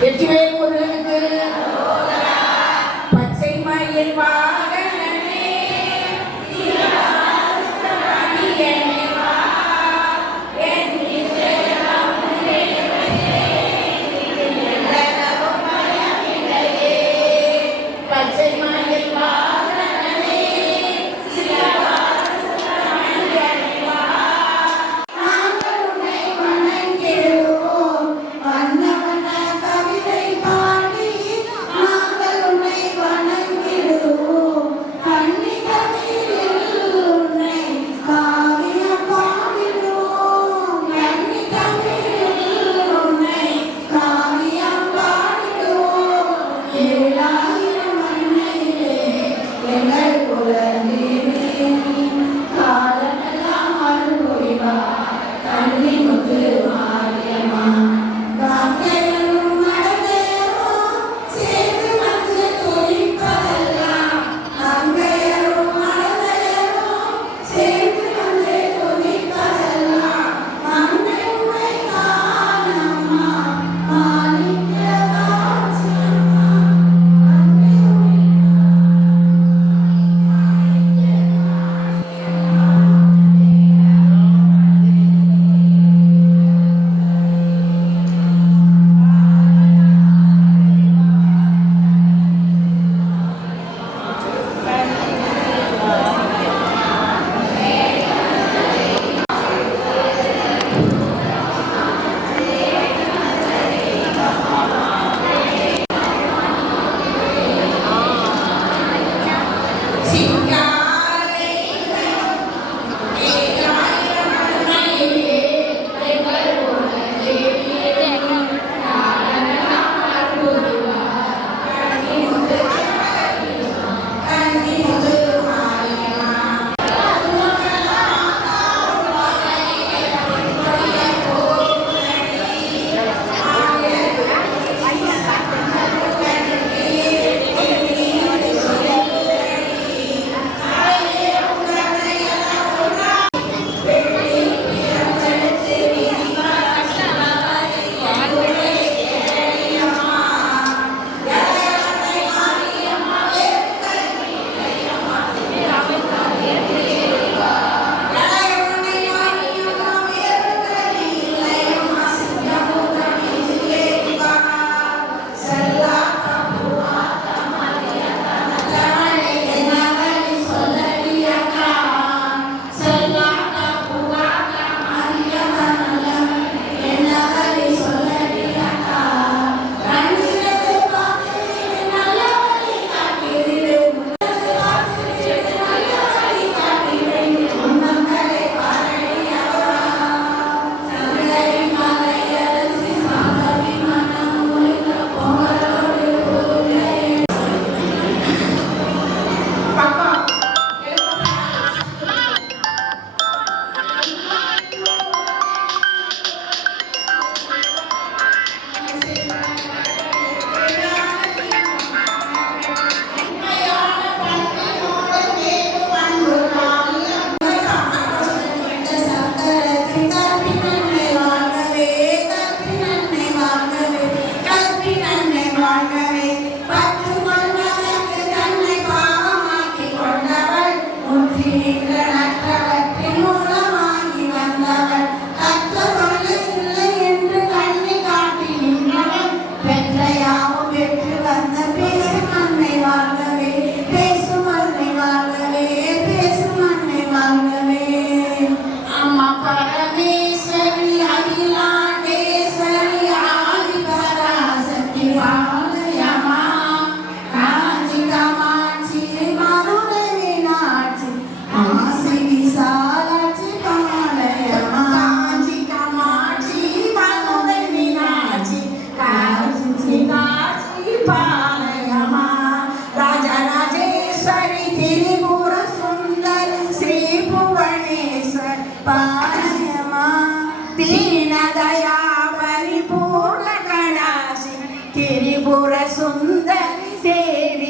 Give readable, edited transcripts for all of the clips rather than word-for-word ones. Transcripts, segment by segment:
வெற்றிவேல் முருகனுக்கு பச்சை மயில் வாகனமே பச்சை மயில்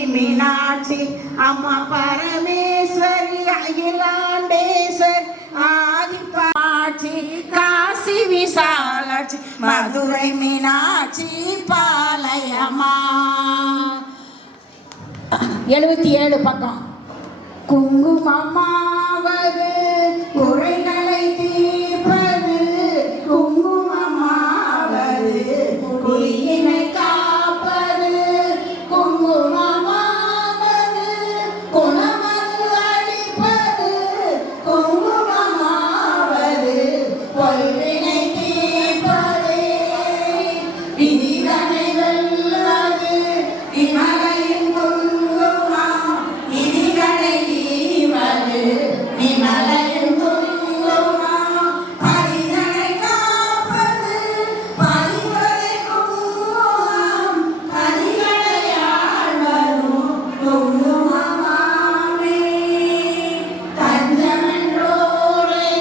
मीनाक्षी अम्मा परमेश्वरी अखिलांडेश्वर आदि पाठी விசாலாட்சி மதுரை மீனாட்சி பாளையமா. 77 பக்கம். குங்குமமாவது குறைகளை தீர்ப்பது, குங்குமமாவது குடியினை காப்பது, குங்குமமாவது குணமது அளிப்பது, குங்குமமாவது கொள்வினை தீர்ப்பது, விதிதனை வெல்வது விமலையின் குங்குமம், விதிகளை ஈவது விமலையின் குங்குமம், பரிதனை காப்பது பரிவளை குங்குமம், கதிகளை ஆழ்வதும் குங்குமமாமே. தஞ்சமென்றோரை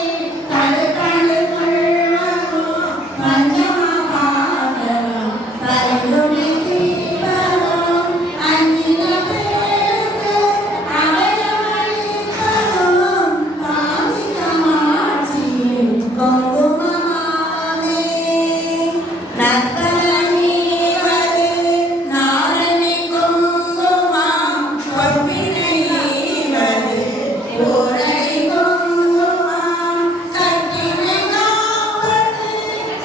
தடுக்கணு கொள்வதும் பஞ்சமபாதகம் பரிந்துணை தீர்ப்பதும், அஞ்சின பேருக்கு அபயமளிப்பதும் காஞ்சிதமாட்சியின் குங்குமமாமே. நற்பலனீவது நாரணி குங்குமம், பொற்பினை ஈவது ஊரடி குங்குமம், சற்றினை காப்பது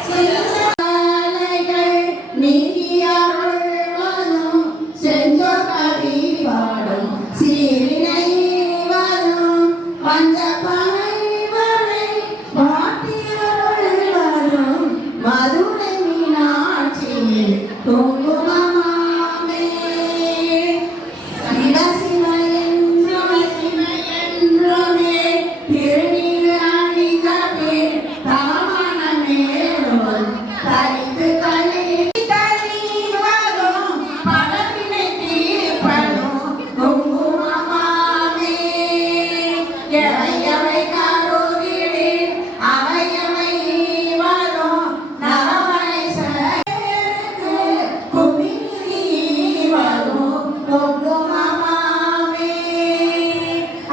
சிறுசாலைகள் நீதியருள்வதும், செஞ்சொற் கவிபாடும் சீரினை ஈவதும், பஞ்சபனைவரை வாட்டியருள்வதும், மதுரை மீனாட்சியின் குங்குமமாமே. சிவசிவ என்றுமே திருநீறு அணிந்தபின் தவமனமேறும் தரித்து கழிவதும், பலவினை தீர்ப்பதும் குங்குமமாமே. எவையவை கருதிடின் அவையவை ஈவதும், நவமனை சேர்த்து குமிழி ஈவதும் குங்குமமாமே.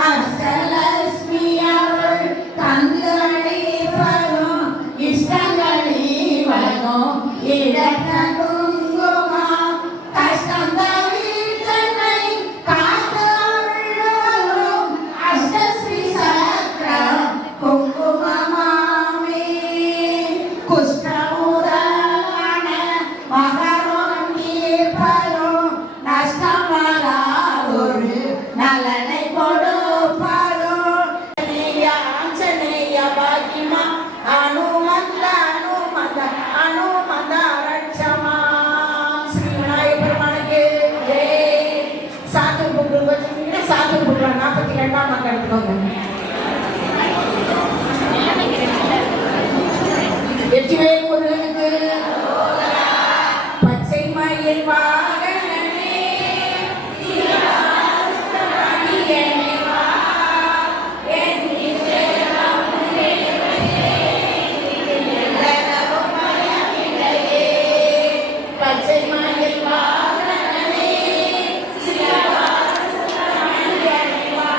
அஷ்டலட்சுமி அவள் தந்து அளிப்பதும், இஷ்டங்கள் ஈவதும் இடத்த குங்குமம், கஷ்டம் தவிர்த்தனை காத்து அருள்வதும், அஷ்டஸ்ரீ சக்கரம் குங்குமமாமே. குஷ்டமுதலான மகரம் தீர்ப்பதும், நஷ்டமராதொரு நலனை கொடுப்பதும், ஆஞ்சநேய பாக்கிமா அனுமந்த அனுமந்த அனுமந்த ரட்சமா. ஸ்ரீ விநாயகர் பெருமானுக்கு ஜெய். சாத்து புக்கு வச்சுக்கிட்டு சாத்து புக்கு 42ஆம் பக்கம் எடுத்துக்கோங்க. வெற்றிவேல் முருகனுக்கு பச்சை மயில் வாகனனே, சிவகாமியனே வா, என் நிச்சயம் எல்லளவும் பயமில்லையே. பச்சை மயில் வாகனனே, சிவகாமியனே வா,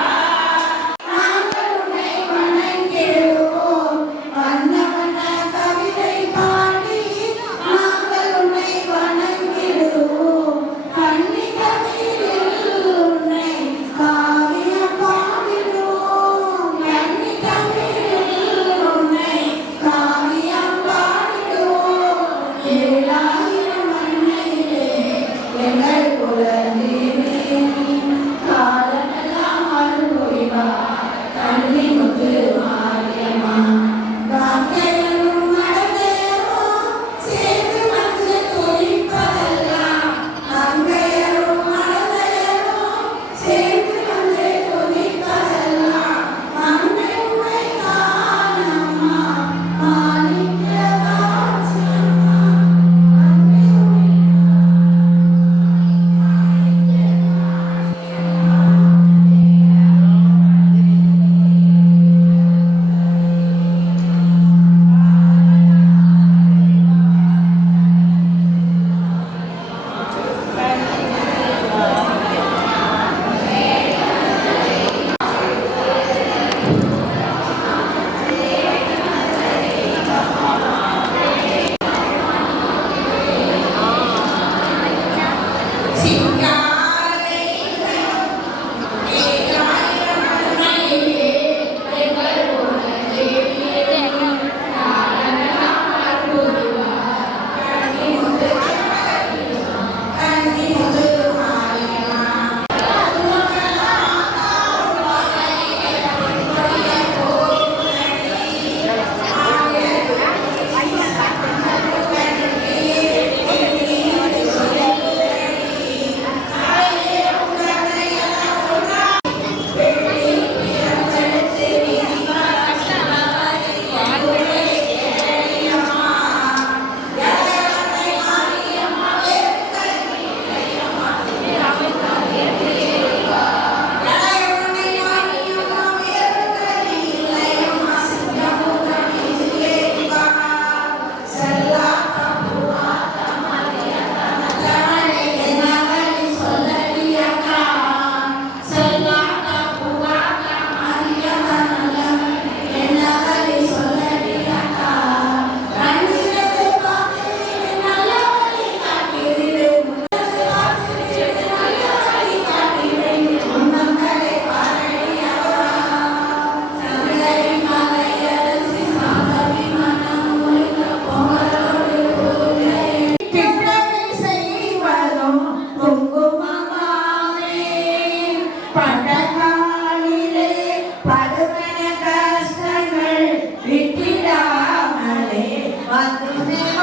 மதுரை